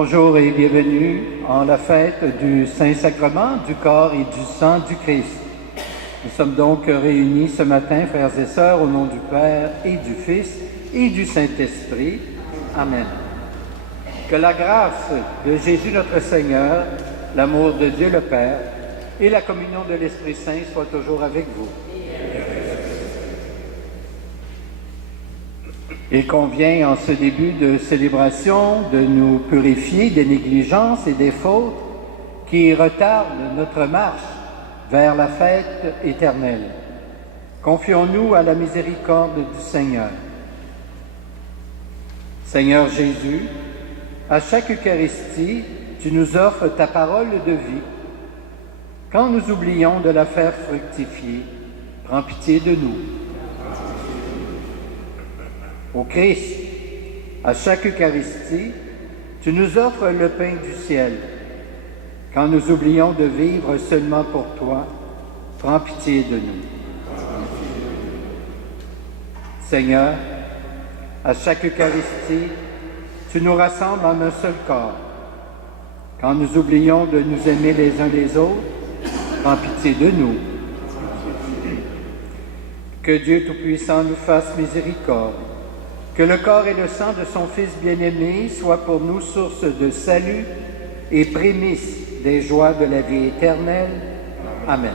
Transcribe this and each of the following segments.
Bonjour et bienvenue en la fête du Saint-Sacrement, du corps et du sang du Christ. Nous sommes donc réunis ce matin, frères et sœurs, au nom du Père et du Fils et du Saint-Esprit. Amen. Que la grâce de Jésus notre Seigneur, l'amour de Dieu le Père et la communion de l'Esprit Saint soient toujours avec vous. Il convient en ce début de célébration de nous purifier des négligences et des fautes qui retardent notre marche vers la fête éternelle. Confions-nous à la miséricorde du Seigneur. Seigneur Jésus, à chaque Eucharistie, tu nous offres ta parole de vie. Quand nous oublions de la faire fructifier, prends pitié de nous. Au Christ, à chaque Eucharistie, tu nous offres le pain du ciel. Quand nous oublions de vivre seulement pour toi, prends pitié de nous. Seigneur, à chaque Eucharistie, tu nous rassembles en un seul corps. Quand nous oublions de nous aimer les uns les autres, prends pitié de nous. Que Dieu Tout-Puissant nous fasse miséricorde. Que le corps et le sang de son Fils bien-aimé soient pour nous source de salut et prémices des joies de la vie éternelle. Amen.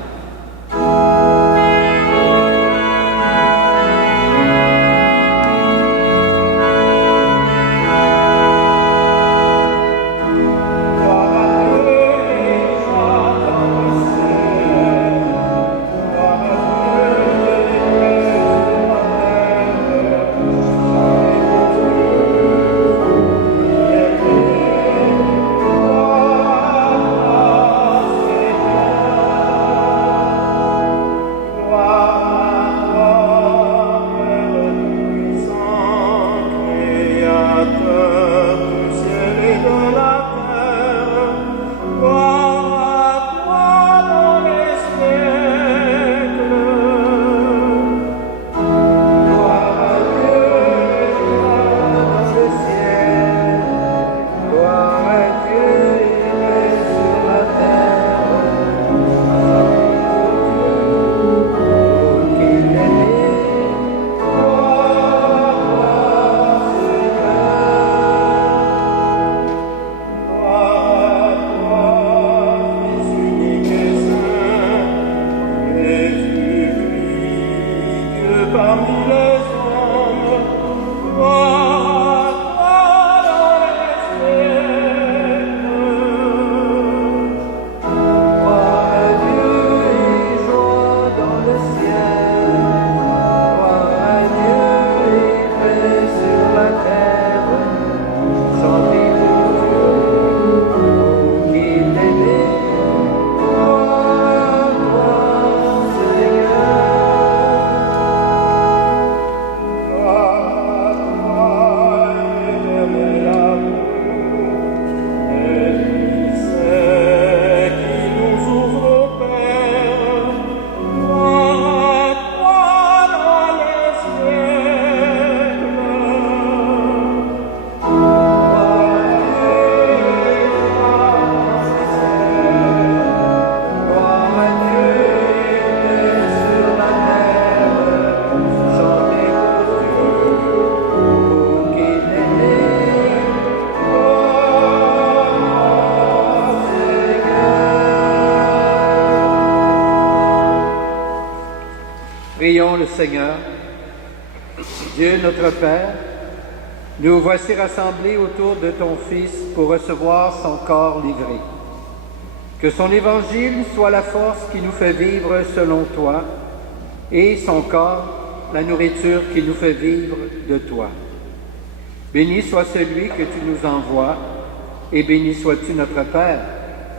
Prions le Seigneur. Dieu notre Père, nous voici rassemblés autour de ton Fils pour recevoir son corps livré. Que son évangile soit la force qui nous fait vivre selon toi et son corps la nourriture qui nous fait vivre de toi. Béni soit celui que tu nous envoies et béni sois-tu notre Père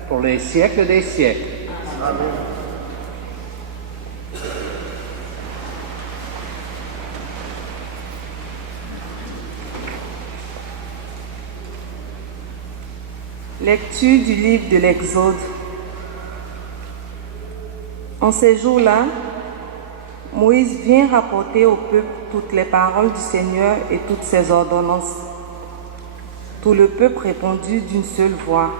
pour les siècles des siècles. Amen. Lecture du livre de l'Exode. En ces jours-là, Moïse vient rapporter au peuple toutes les paroles du Seigneur et toutes ses ordonnances. Tout le peuple répondit d'une seule voix.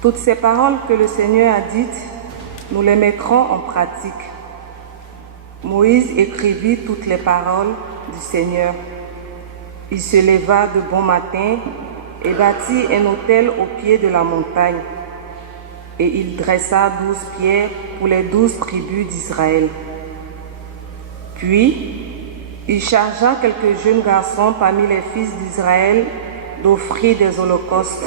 Toutes ces paroles que le Seigneur a dites, nous les mettrons en pratique. Moïse écrivit toutes les paroles du Seigneur. Il se leva de bon matin et bâtit un autel au pied de la montagne. Et il dressa 12 pierres pour les 12 tribus d'Israël. Puis, il chargea quelques jeunes garçons parmi les fils d'Israël d'offrir des holocaustes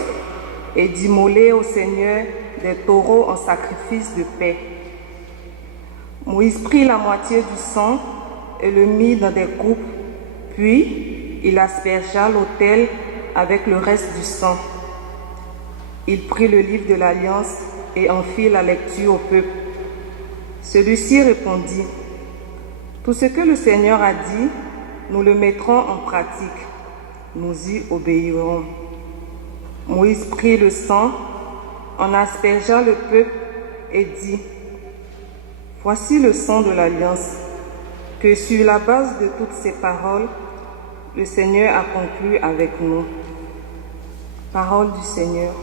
et d'immoler au Seigneur des taureaux en sacrifice de paix. Moïse prit la moitié du sang et le mit dans des coupes, puis il aspergea l'autel avec le reste du sang. Il prit le livre de l'Alliance et en fit la lecture au peuple. Celui-ci répondit: tout ce que le Seigneur a dit, nous le mettrons en pratique. Nous y obéirons. Moïse prit le sang, en aspergea le peuple et dit: voici le sang de l'Alliance, que sur la base de toutes ces paroles, le Seigneur a conclu avec nous. Parole du Seigneur.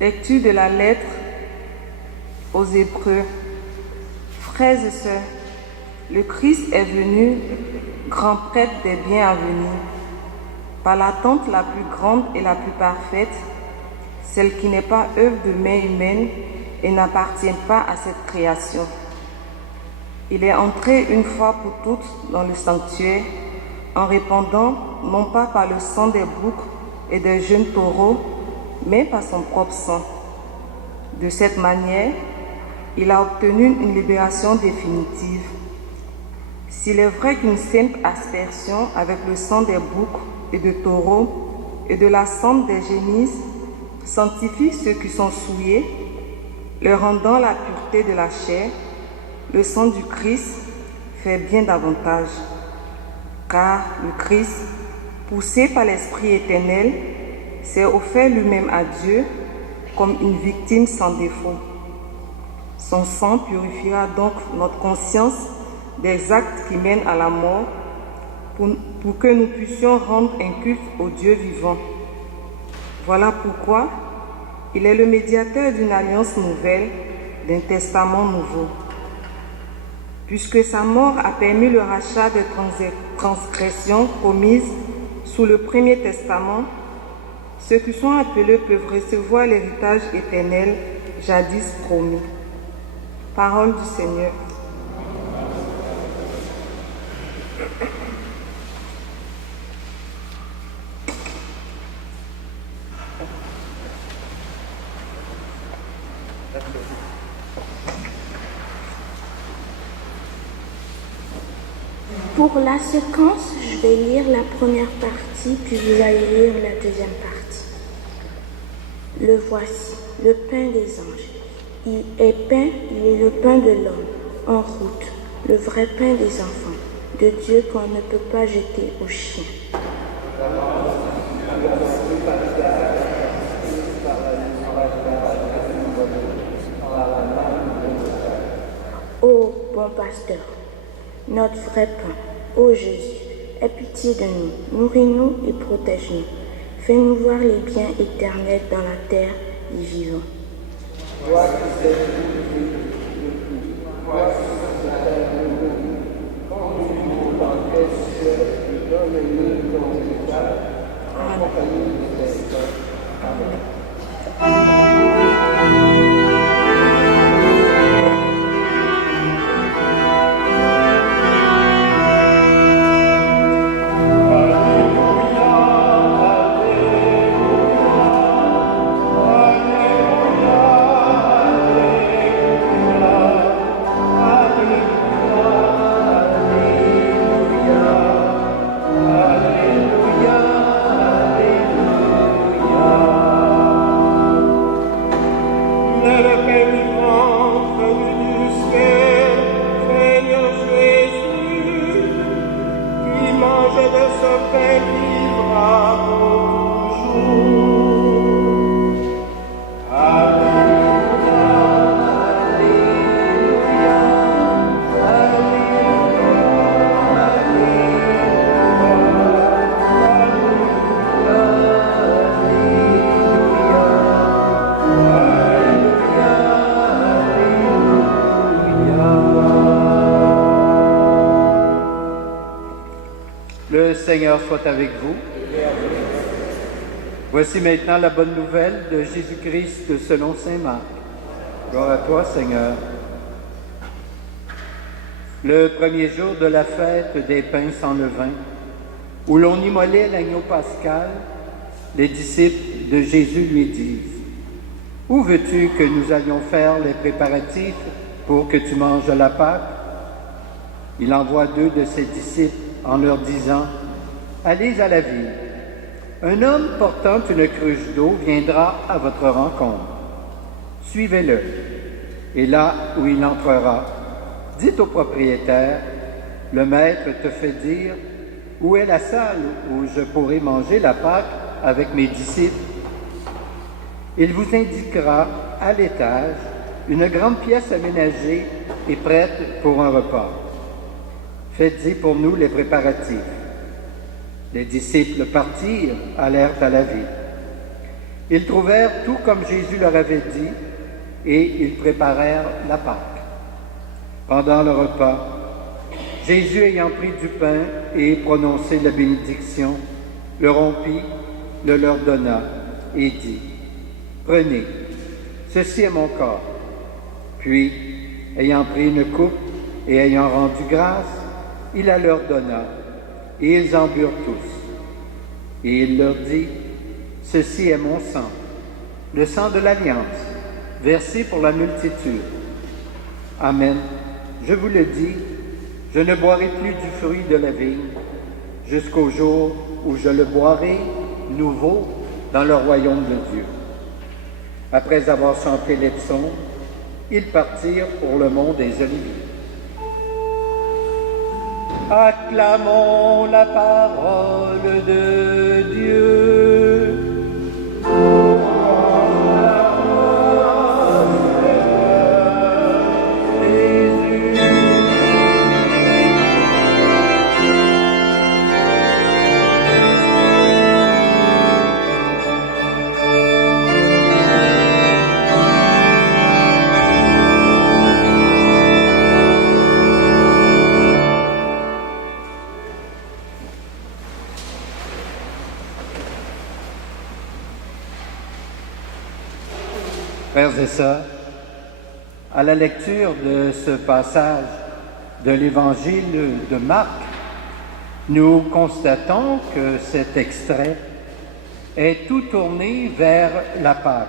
Lecture de la lettre aux Hébreux. Frères et sœurs, le Christ est venu, grand prêtre des biens à venir, par l'attente la plus grande et la plus parfaite, celle qui n'est pas œuvre de main humaine et n'appartient pas à cette création. Il est entré une fois pour toutes dans le sanctuaire en répandant, non pas par le sang des boucs et des jeunes taureaux, mais par son propre sang. De cette manière, il a obtenu une libération définitive. S'il est vrai qu'une simple aspersion avec le sang des boucs et de taureaux et de la cendre des génisses sanctifie ceux qui sont souillés, leur rendant la pureté de la chair, le sang du Christ fait bien davantage. Car le Christ, poussé par l'Esprit éternel, s'est offert lui-même à Dieu comme une victime sans défaut. Son sang purifiera donc notre conscience des actes qui mènent à la mort pour que nous puissions rendre un culte au Dieu vivant. Voilà pourquoi il est le médiateur d'une alliance nouvelle, d'un testament nouveau. Puisque sa mort a permis le rachat des transgressions commises sous le premier testament, ceux qui sont appelés peuvent recevoir l'héritage éternel jadis promis. Parole du Seigneur. Pour la séquence, je vais lire la première partie, puis vous allez lire la deuxième partie. Le voici, le pain des anges. Il est le pain de l'homme, en route, le vrai pain des enfants, de Dieu qu'on ne peut pas jeter aux chiens. Ô bon pasteur, notre vrai pain, ô Jésus, aie pitié de nous, nourris-nous et protège-nous. Fais-nous voir les biens éternels dans la terre et vivants. Le Seigneur soit avec vous. Voici maintenant la bonne nouvelle de Jésus-Christ selon saint Marc. Gloire à toi, Seigneur. Le premier jour de la fête des pains sans levain, où l'on immolait l'agneau pascal, les disciples de Jésus lui disent: « Où veux-tu que nous allions faire les préparatifs pour que tu manges la Pâque ?» Il envoie 2 de ses disciples en leur disant: « Allez à la ville. Un homme portant une cruche d'eau viendra à votre rencontre. Suivez-le. Et là où il entrera, dites au propriétaire: « Le maître te fait dire, où est la salle où je pourrai manger la Pâque avec mes disciples? » Il vous indiquera à l'étage une grande pièce aménagée et prête pour un repas. Faites-y pour nous les préparatifs. Les disciples partirent, allèrent à la ville. Ils trouvèrent tout comme Jésus leur avait dit, et ils préparèrent la Pâque. Pendant le repas, Jésus ayant pris du pain et prononcé la bénédiction, le rompit, le leur donna et dit: « Prenez, ceci est mon corps. » Puis, ayant pris une coupe et ayant rendu grâce, il la leur donna, et ils en burent tous. Et il leur dit: « Ceci est mon sang, le sang de l'Alliance, versé pour la multitude. Amen. Je vous le dis, je ne boirai plus du fruit de la vigne, jusqu'au jour où je le boirai nouveau dans le royaume de Dieu. » Après avoir chanté les psaumes, ils partirent pour le mont des Oliviers. Acclamons la parole de Dieu. Gloire Frères et sœurs, à la lecture de ce passage de l'Évangile de Marc, nous constatons que cet extrait est tout tourné vers la Pâque.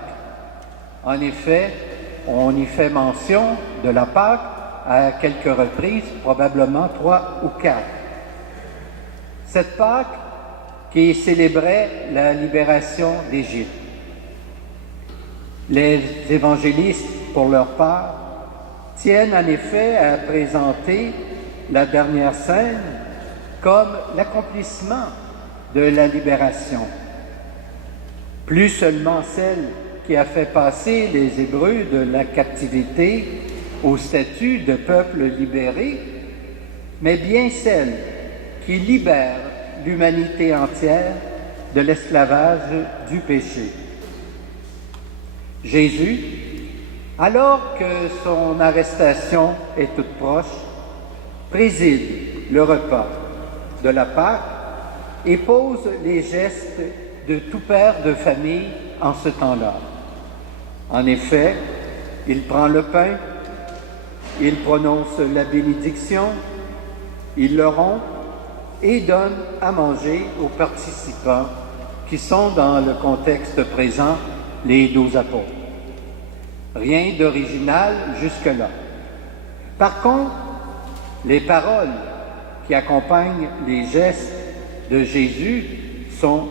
En effet, on y fait mention de la Pâque à quelques reprises, probablement 3 ou 4. Cette Pâque qui célébrait la libération d'Égypte. Les évangélistes, pour leur part, tiennent en effet à présenter la dernière scène comme l'accomplissement de la libération. Plus seulement celle qui a fait passer les Hébreux de la captivité au statut de peuple libéré, mais bien celle qui libère l'humanité entière de l'esclavage du péché. Jésus, alors que son arrestation est toute proche, préside le repas de la Pâque et pose les gestes de tout père de famille en ce temps-là. En effet, il prend le pain, il prononce la bénédiction, il le rompt et donne à manger aux participants qui sont dans le contexte présent les 12 apôtres. Rien d'original jusque-là. Par contre, les paroles qui accompagnent les gestes de Jésus sont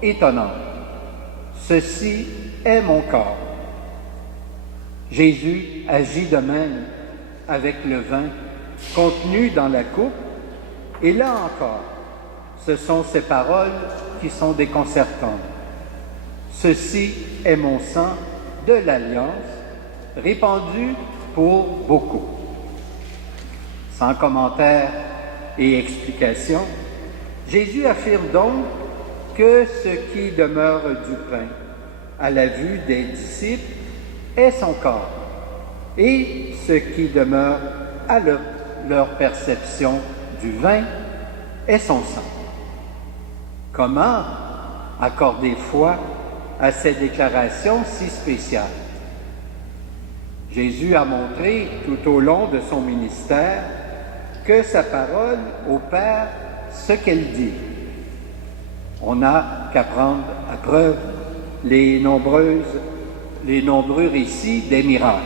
étonnantes. Ceci est mon corps. Jésus agit de même avec le vin contenu dans la coupe, et là encore, ce sont ces paroles qui sont déconcertantes. Ceci est mon sang de l'Alliance, répandu pour beaucoup. Sans commentaire et explication, Jésus affirme donc que ce qui demeure du pain à la vue des disciples est son corps, et ce qui demeure à leur perception du vin est son sang. Comment accorder foi à cette déclaration si spéciale? Jésus a montré tout au long de son ministère que sa parole opère ce qu'elle dit. On n'a qu'à prendre à preuve les nombreux récits des miracles.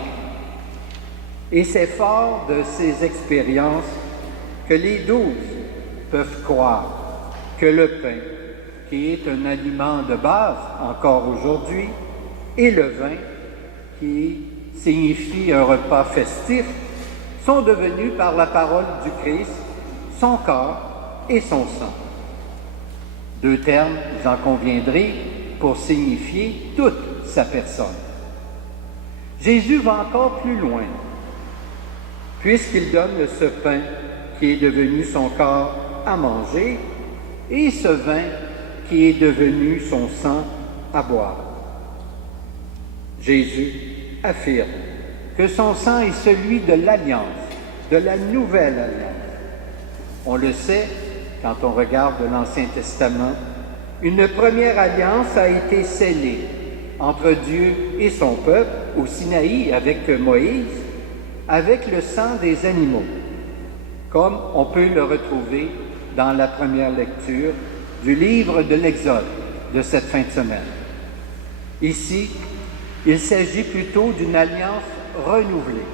Et c'est fort de ces expériences que les 12 peuvent croire que le pain, qui est un aliment de base encore aujourd'hui, et le vin, qui signifie un repas festif, sont devenus par la parole du Christ son corps et son sang. 2 termes, vous en conviendrez, pour signifier toute sa personne. Jésus va encore plus loin, puisqu'il donne ce pain qui est devenu son corps à manger et ce vin qui est devenu son sang à boire. Jésus affirme que son sang est celui de l'Alliance, de la nouvelle Alliance. On le sait quand on regarde l'Ancien Testament, une première alliance a été scellée entre Dieu et son peuple au Sinaï avec Moïse, avec le sang des animaux, comme on peut le retrouver dans la première lecture du livre de l'Exode de cette fin de semaine. Ici, il s'agit plutôt d'une alliance renouvelée,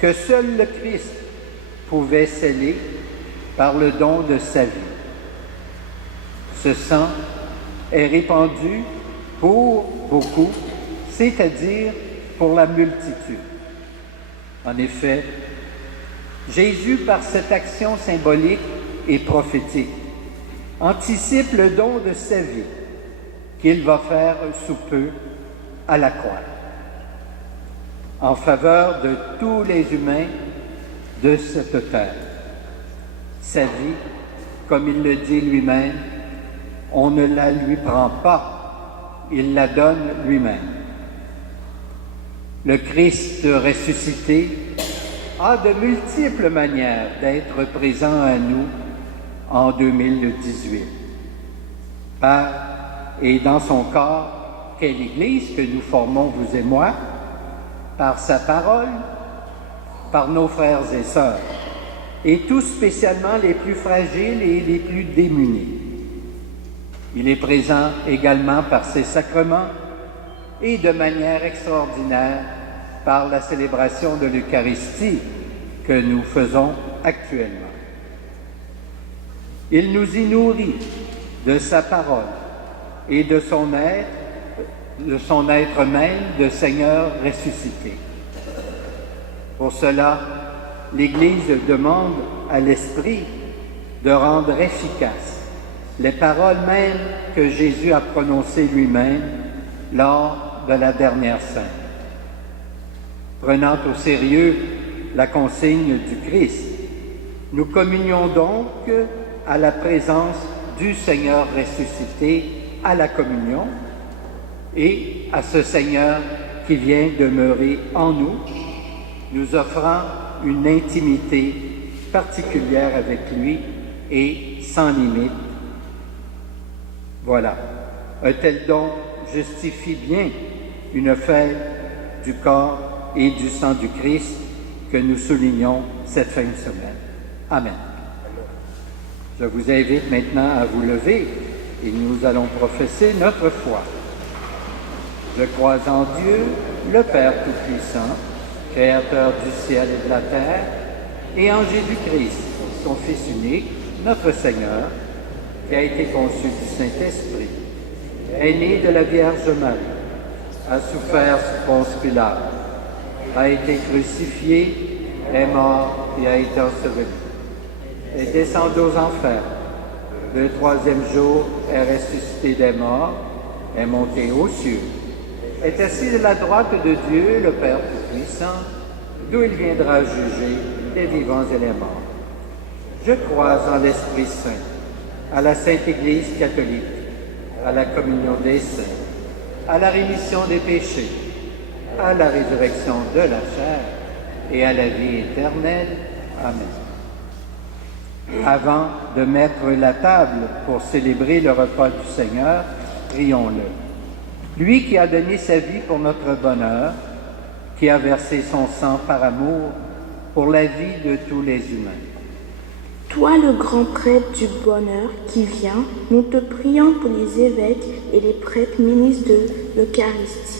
que seul le Christ pouvait sceller par le don de sa vie. Ce sang est répandu pour beaucoup, c'est-à-dire pour la multitude. En effet, Jésus, par cette action symbolique et prophétique, anticipe le don de sa vie qu'il va faire sous peu à la croix, en faveur de tous les humains de cette terre. Sa vie, comme il le dit lui-même, on ne la lui prend pas, il la donne lui-même. Le Christ ressuscité a de multiples manières d'être présent à nous en 2018. Par et dans son corps quelle Église que nous formons, vous et moi, par sa parole, par nos frères et sœurs, et tous spécialement les plus fragiles et les plus démunis. Il est présent également par ses sacrements et de manière extraordinaire par la célébration de l'Eucharistie que nous faisons actuellement. Il nous y nourrit de sa parole et de son être même de Seigneur ressuscité. Pour cela, l'Église demande à l'Esprit de rendre efficaces les paroles mêmes que Jésus a prononcées lui-même lors de la dernière Sainte. Prenant au sérieux la consigne du Christ, nous communions donc à la présence du Seigneur ressuscité à la communion et à ce Seigneur qui vient demeurer en nous, nous offrant une intimité particulière avec lui et sans limite. Voilà, un tel don justifie bien une fête du corps et du sang du Christ que nous soulignons cette fin de semaine. Amen. Je vous invite maintenant à vous lever et nous allons professer notre foi. Je crois en Dieu, le Père Tout-Puissant, Créateur du ciel et de la terre, et en Jésus-Christ, son Fils unique, notre Seigneur, qui a été conçu du Saint-Esprit, est né de la Vierge Marie, a souffert sous Ponce Pilate, a été crucifié, est mort et a été enseveli, est descendu aux enfers. Le troisième jour est ressuscité des morts, est monté aux cieux, est assis de la droite de Dieu, le Père Tout-Puissant, d'où il viendra juger les vivants et les morts. Je crois en l'Esprit Saint, à la Sainte Église catholique, à la communion des saints, à la rémission des péchés, à la résurrection de la chair et à la vie éternelle. Amen. Avant de mettre la table pour célébrer le repas du Seigneur, prions-le. Lui qui a donné sa vie pour notre bonheur, qui a versé son sang par amour pour la vie de tous les humains. Toi, le grand prêtre du bonheur qui vient, nous te prions pour les évêques et les prêtres ministres de l'Eucharistie.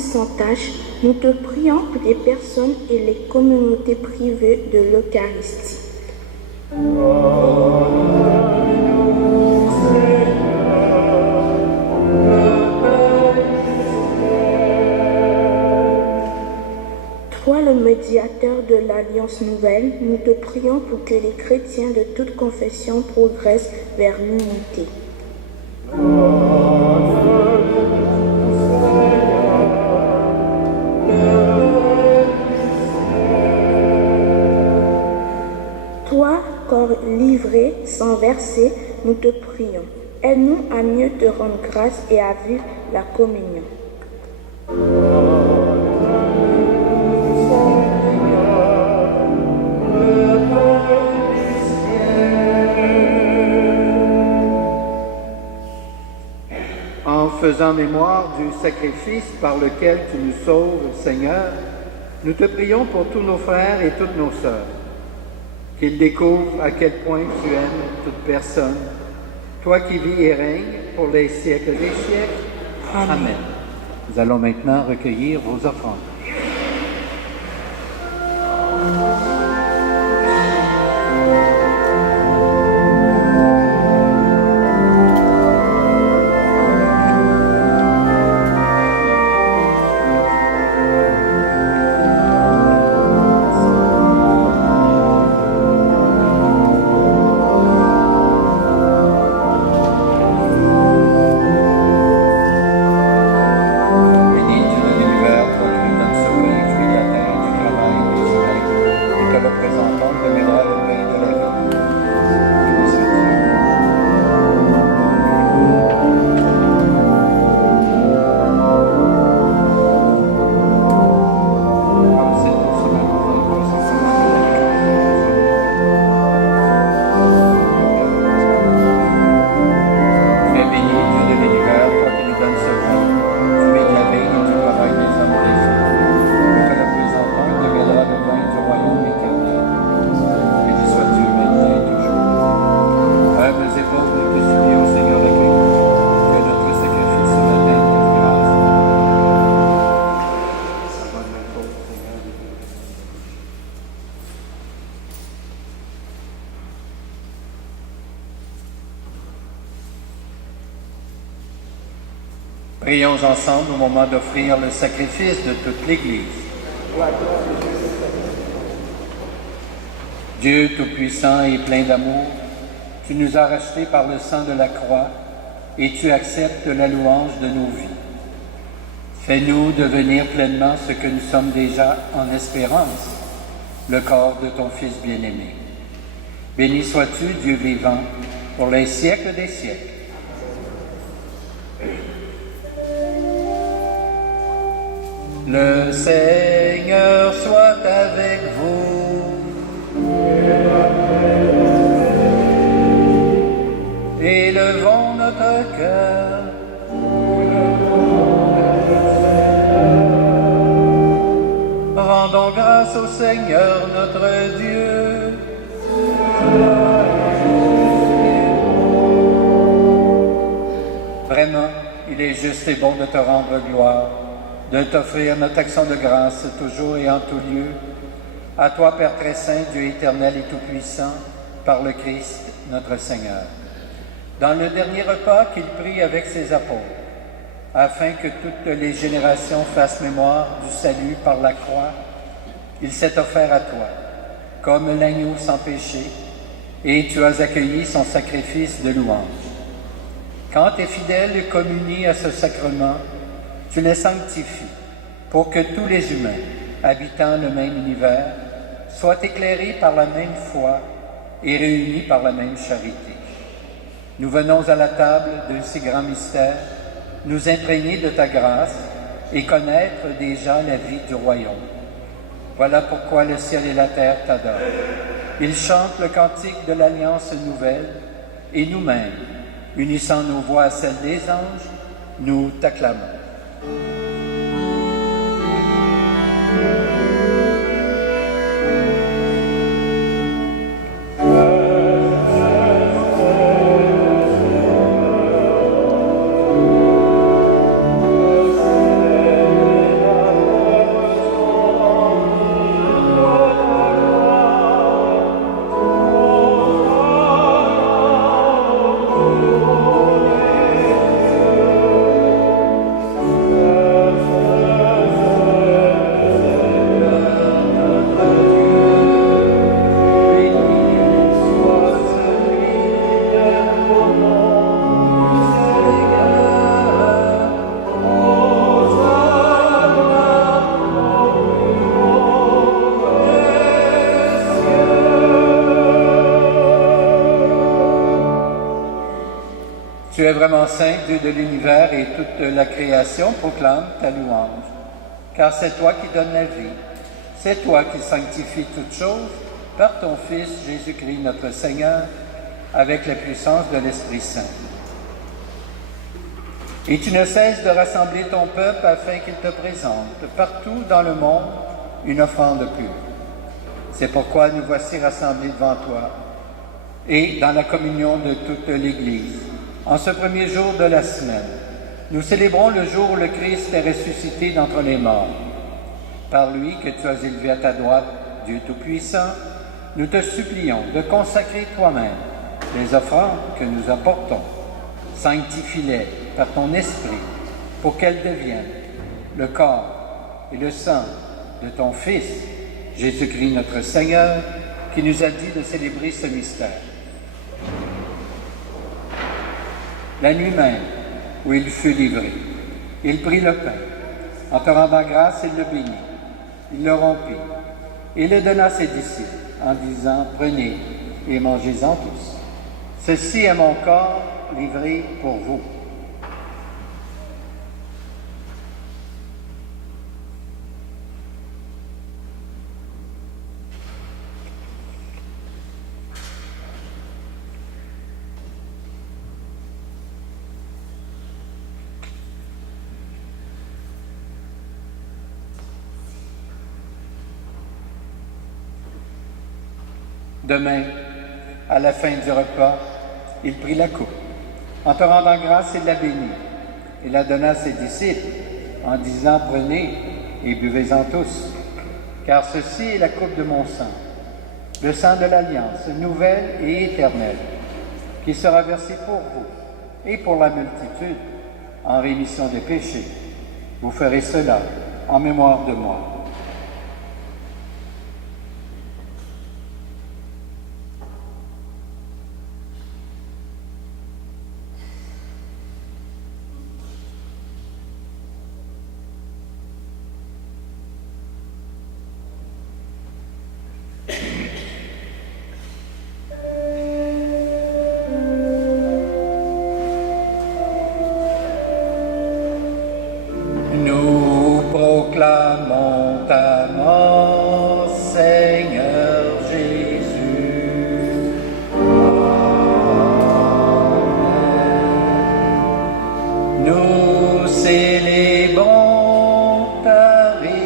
Sans tâche, nous te prions pour les personnes et les communautés privées de l'Eucharistie. Toi, le médiateur de l'Alliance nouvelle, nous te prions pour que les chrétiens de toute confession progressent vers l'unité. Toi, corps livré, sans verser, nous te prions. Aide-nous à mieux te rendre grâce et à vivre la communion. En faisant mémoire du sacrifice par lequel tu nous sauves, Seigneur, nous te prions pour tous nos frères et toutes nos sœurs, qu'ils découvrent à quel point tu aimes toute personne, toi qui vis et règnes pour les siècles des siècles. Amen. Nous allons maintenant recueillir vos offrandes. Bénis Dieu de Prions ensemble au moment d'offrir le sacrifice de toute l'Église. Dieu Tout-Puissant et plein d'amour, tu nous as rachetés par le sang de la croix et tu acceptes la louange de nos vies. Fais-nous devenir pleinement ce que nous sommes déjà en espérance, le corps de ton Fils bien-aimé. Béni sois-tu, Dieu vivant, pour les siècles des siècles. Le Seigneur soit avec vous. Élevons notre cœur. Rendons grâce au Seigneur notre Dieu. Vraiment, il est juste et bon de te rendre gloire, de t'offrir notre action de grâce toujours et en tout lieu. À toi, Père très saint, Dieu éternel et tout-puissant, par le Christ, notre Seigneur. Dans le dernier repas qu'il prit avec ses apôtres, afin que toutes les générations fassent mémoire du salut par la croix, il s'est offert à toi, comme l'agneau sans péché, et tu as accueilli son sacrifice de louange. Quand tes fidèles communient à ce sacrement, tu les sanctifies, pour que tous les humains, habitant le même univers, soient éclairés par la même foi et réunis par la même charité. Nous venons à la table de ces grands mystères, nous imprégner de ta grâce et connaître déjà la vie du royaume. Voilà pourquoi le ciel et la terre t'adorent. Ils chantent le cantique de l'Alliance nouvelle et nous-mêmes, unissant nos voix à celles des anges, nous t'acclamons. Tu es vraiment saint, Dieu de l'univers, et toute la création proclame ta louange. Car c'est toi qui donnes la vie, c'est toi qui sanctifies toutes choses par ton Fils Jésus-Christ notre Seigneur, avec la puissance de l'Esprit Saint. Et tu ne cesses de rassembler ton peuple afin qu'il te présente partout dans le monde une offrande pure. C'est pourquoi nous voici rassemblés devant toi et dans la communion de toute l'Église. En ce premier jour de la semaine, nous célébrons le jour où le Christ est ressuscité d'entre les morts. Par lui que tu as élevé à ta droite, Dieu Tout-Puissant, nous te supplions de consacrer toi-même les offrandes que nous apportons. Sanctifie-les par ton esprit pour qu'elles deviennent le corps et le sang de ton Fils, Jésus-Christ notre Seigneur, qui nous a dit de célébrer ce mystère. La nuit même où il fut livré, il prit le pain. En te rendant grâce, il le bénit. Il le rompit et le donna à ses disciples en disant « Prenez et mangez-en tous. Ceci est mon corps livré pour vous. » Demain, à la fin du repas, il prit la coupe. En te rendant grâce, il la bénit et la donna à ses disciples en disant « Prenez et buvez-en tous, car ceci est la coupe de mon sang, le sang de l'Alliance, nouvelle et éternelle, qui sera versé pour vous et pour la multitude en rémission des péchés. Vous ferez cela en mémoire de moi. Nous proclamons ta mort, Seigneur Jésus. Amen. Nous célébrons ta résurrection.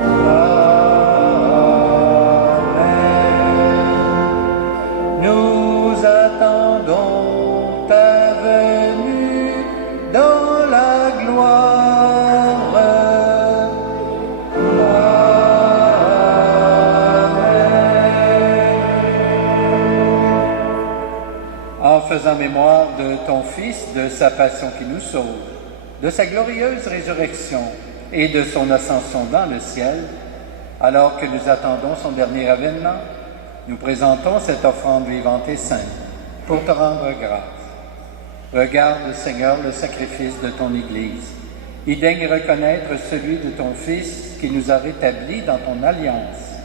Amen. Nous attendons ta venue dans la gloire. Amen. En faisant mémoire de ton Fils, de sa passion qui nous sauve, de sa glorieuse résurrection et de son ascension dans le ciel, alors que nous attendons son dernier avènement, nous présentons cette offrande vivante et sainte pour te rendre grâce. Regarde, Seigneur, le sacrifice de ton Église. Et daigne reconnaître celui de ton Fils qui nous a rétablis dans ton alliance.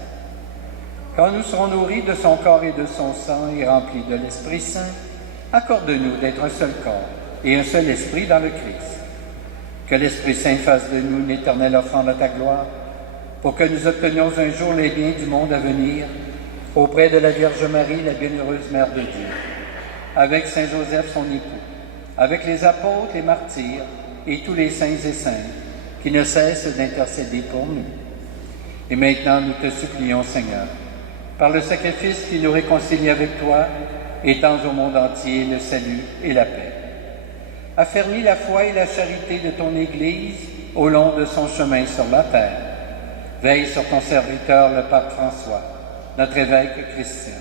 Quand nous serons nourris de son corps et de son sang et remplis de l'Esprit Saint, accorde-nous d'être un seul corps et un seul esprit dans le Christ. Que l'Esprit Saint fasse de nous une éternelle offrande à ta gloire, pour que nous obtenions un jour les biens du monde à venir, auprès de la Vierge Marie, la bienheureuse Mère de Dieu, avec Saint Joseph, son époux, avec les apôtres, les martyrs et tous les saints et saintes qui ne cessent d'intercéder pour nous. Et maintenant, nous te supplions, Seigneur, par le sacrifice qui nous réconcilie avec toi, étends au monde entier le salut et la paix. Affermis la foi et la charité de ton Église au long de son chemin sur la terre. Veille sur ton serviteur, le pape François, notre évêque Christian,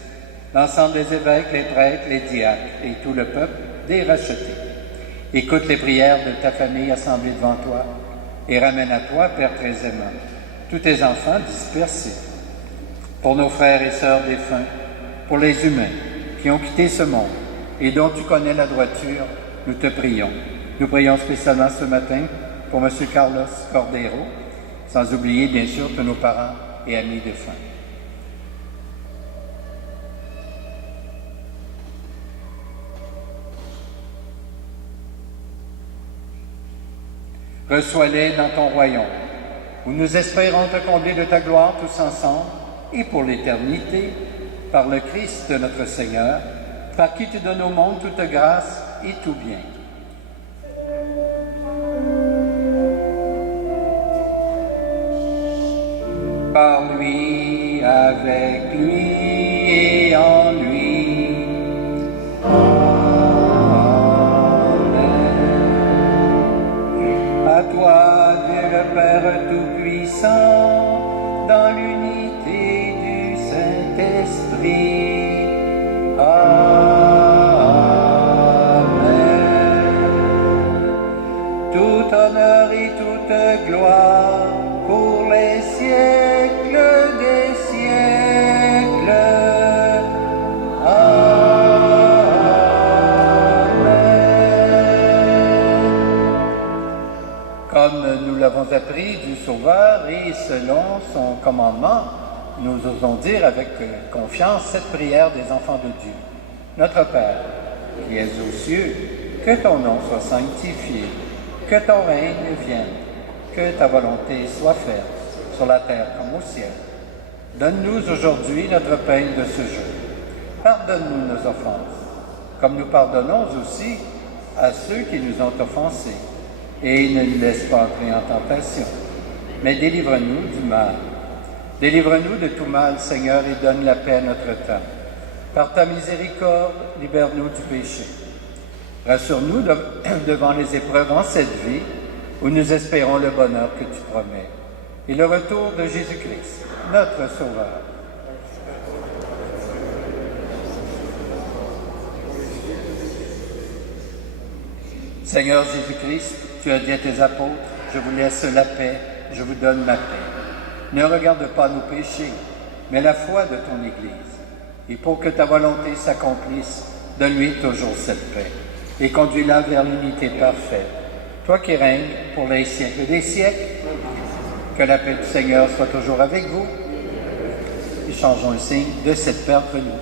l'ensemble des évêques, les prêtres, les diacres et tout le peuple des rachetés. Écoute les prières de ta famille assemblée devant toi et ramène à toi, Père très aimant, tous tes enfants dispersés. Pour nos frères et sœurs défunts, pour les humains qui ont quitté ce monde et dont tu connais la droiture, nous te prions. Nous prions spécialement ce matin pour M. Carlos Cordero, sans oublier bien sûr tous nos parents et amis défunts. Reçois-les dans ton royaume, où nous espérons te combler de ta gloire tous ensemble et pour l'éternité, par le Christ notre Seigneur, par qui tu donnes au monde toute grâce et tout bien. Par lui, avec lui et en lui. Amen. À toi, Dieu le Père Tout-Puissant, dans l'unité du Saint-Esprit. Amen. Tout honneur et toute gloire pour les siècles des siècles. Amen. Comme nous l'avons appris du Sauveur et selon son commandement, nous osons dire avec confiance cette prière des enfants de Dieu. Notre Père, qui es aux cieux, que ton nom soit sanctifié, que ton règne vienne, que ta volonté soit faite, sur la terre comme au ciel. Donne-nous aujourd'hui notre pain de ce jour. Pardonne-nous nos offenses, comme nous pardonnons aussi à ceux qui nous ont offensés. Et ne nous laisse pas entrer en tentation, mais délivre-nous du mal. Délivre-nous de tout mal, Seigneur, et donne la paix à notre temps. Par ta miséricorde, libère-nous du péché. Rassure-nous devant les épreuves en cette vie, où nous espérons le bonheur que tu promets, et le retour de Jésus-Christ, notre Sauveur. Seigneur Jésus-Christ, tu as dit à tes apôtres, je vous laisse la paix, je vous donne ma paix. Ne regarde pas nos péchés, mais la foi de ton Église. Et pour que ta volonté s'accomplisse, donne-lui toujours cette paix et conduis-la vers l'unité parfaite. Toi qui règnes pour les siècles des siècles, que la paix du Seigneur soit toujours avec vous. Échangeons le signe de cette paix entre nous.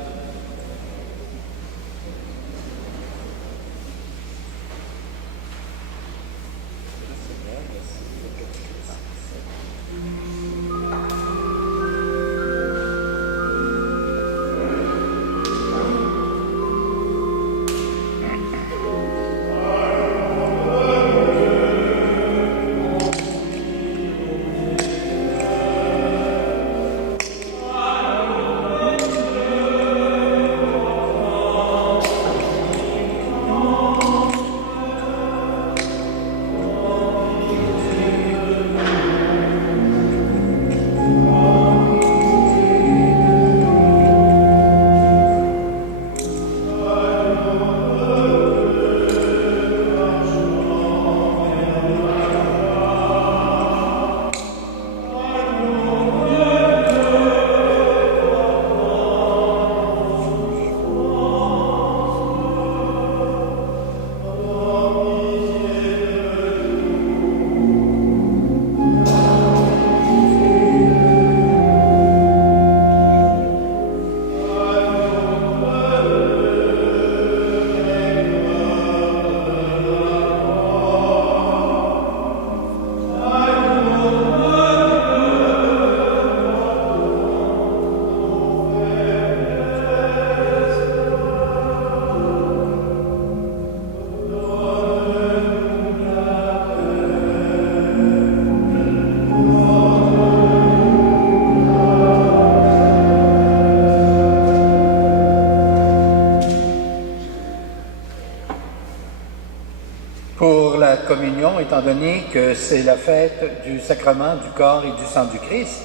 Communion, étant donné que c'est la fête du sacrement du corps et du sang du Christ,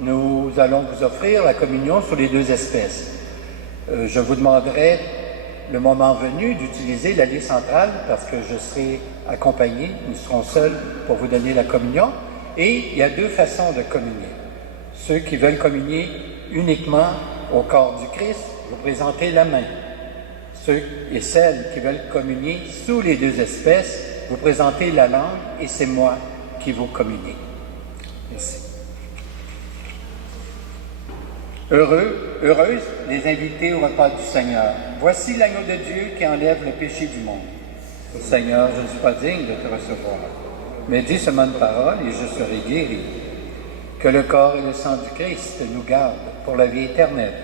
nous allons vous offrir la communion sous les deux espèces. Je vous demanderai, le moment venu, d'utiliser l'allée centrale parce que je serai accompagné, nous serons seuls pour vous donner la communion. Et il y a deux façons de communier. Ceux qui veulent communier uniquement au corps du Christ, vous présentez la main. Ceux et celles qui veulent communier sous les deux espèces, vous présentez la langue et c'est moi qui vous communie. Merci. Heureuses les invités au repas du Seigneur. Voici l'agneau de Dieu qui enlève le péché du monde. Seigneur, je ne suis pas digne de te recevoir, mais dis seulement une parole et je serai guéri. Que le corps et le sang du Christ nous gardent pour la vie éternelle.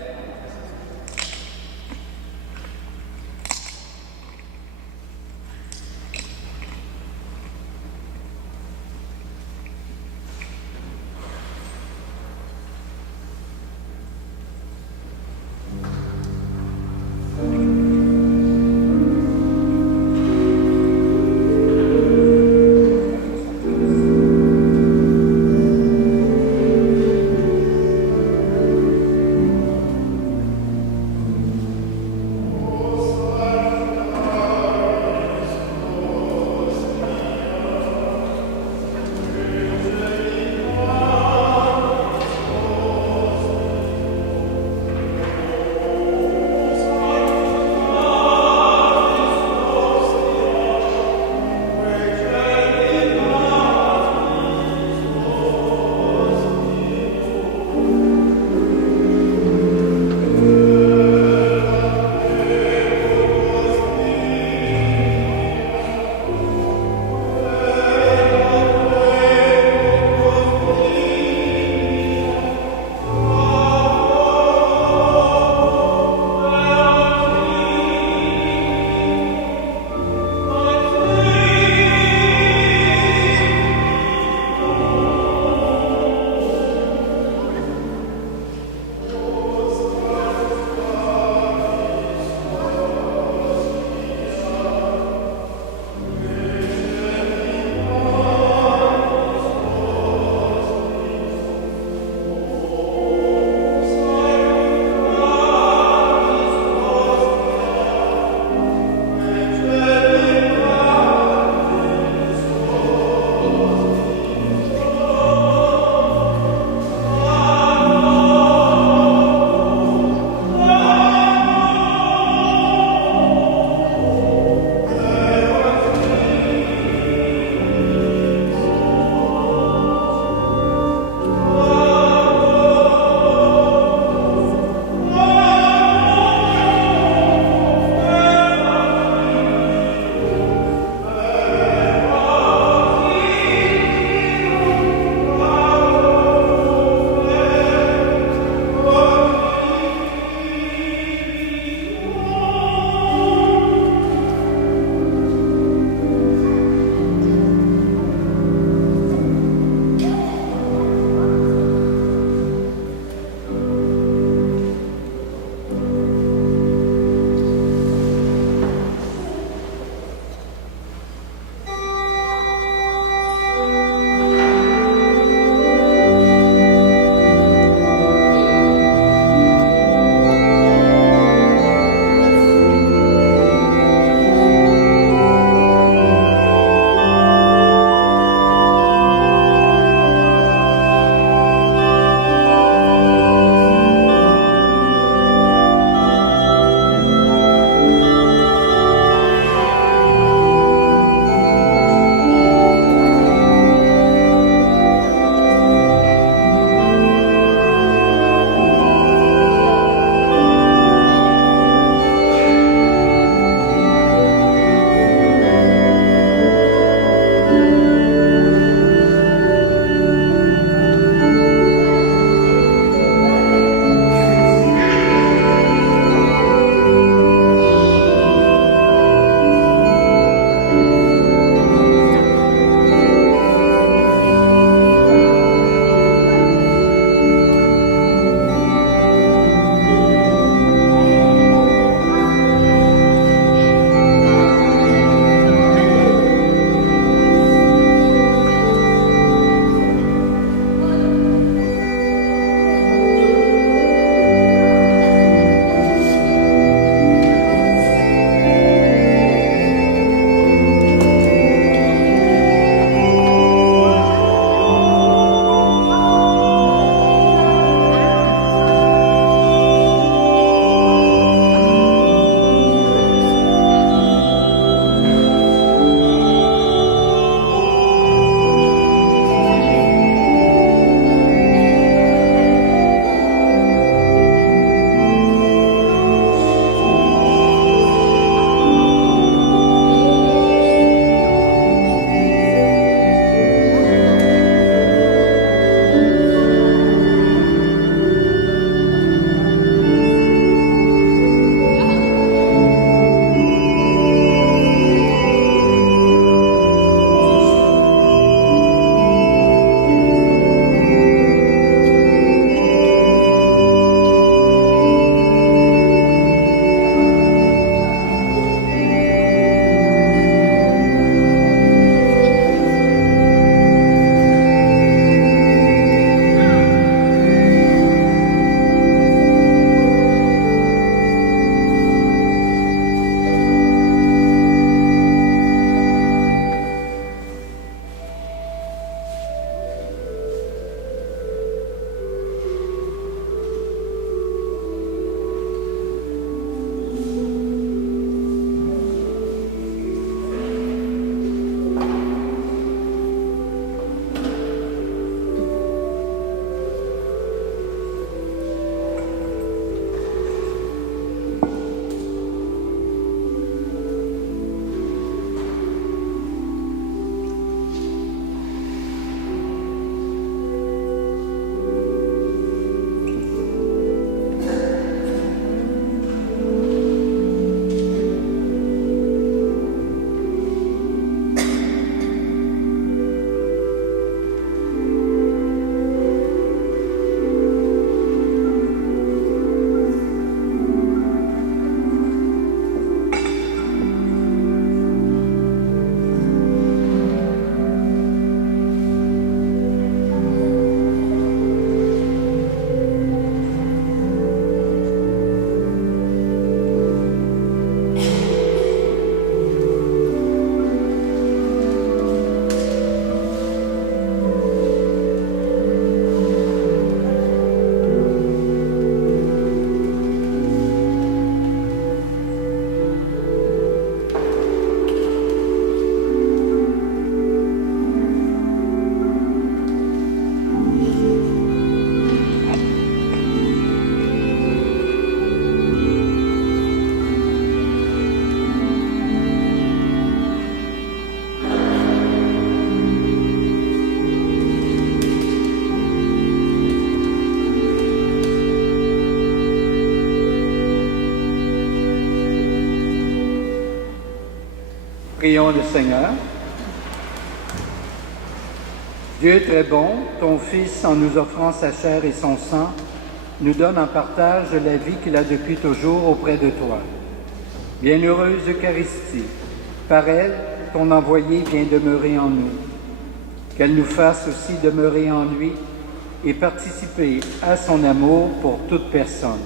Prions le Seigneur. Dieu est très bon, ton Fils, en nous offrant sa chair et son sang, nous donne en partage la vie qu'il a depuis toujours auprès de toi. Bienheureuse Eucharistie, par elle, ton envoyé vient demeurer en nous. Qu'elle nous fasse aussi demeurer en lui et participer à son amour pour toute personne.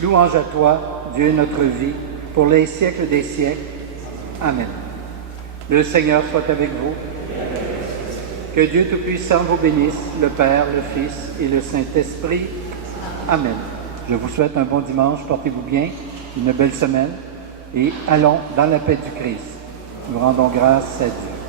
Louange à toi, Dieu notre vie, pour les siècles des siècles. Amen. Le Seigneur soit avec vous. Que Dieu Tout-Puissant vous bénisse, le Père, le Fils et le Saint-Esprit. Amen. Je vous souhaite un bon dimanche, portez-vous bien, une belle semaine et allons dans la paix du Christ. Nous rendons grâce à Dieu.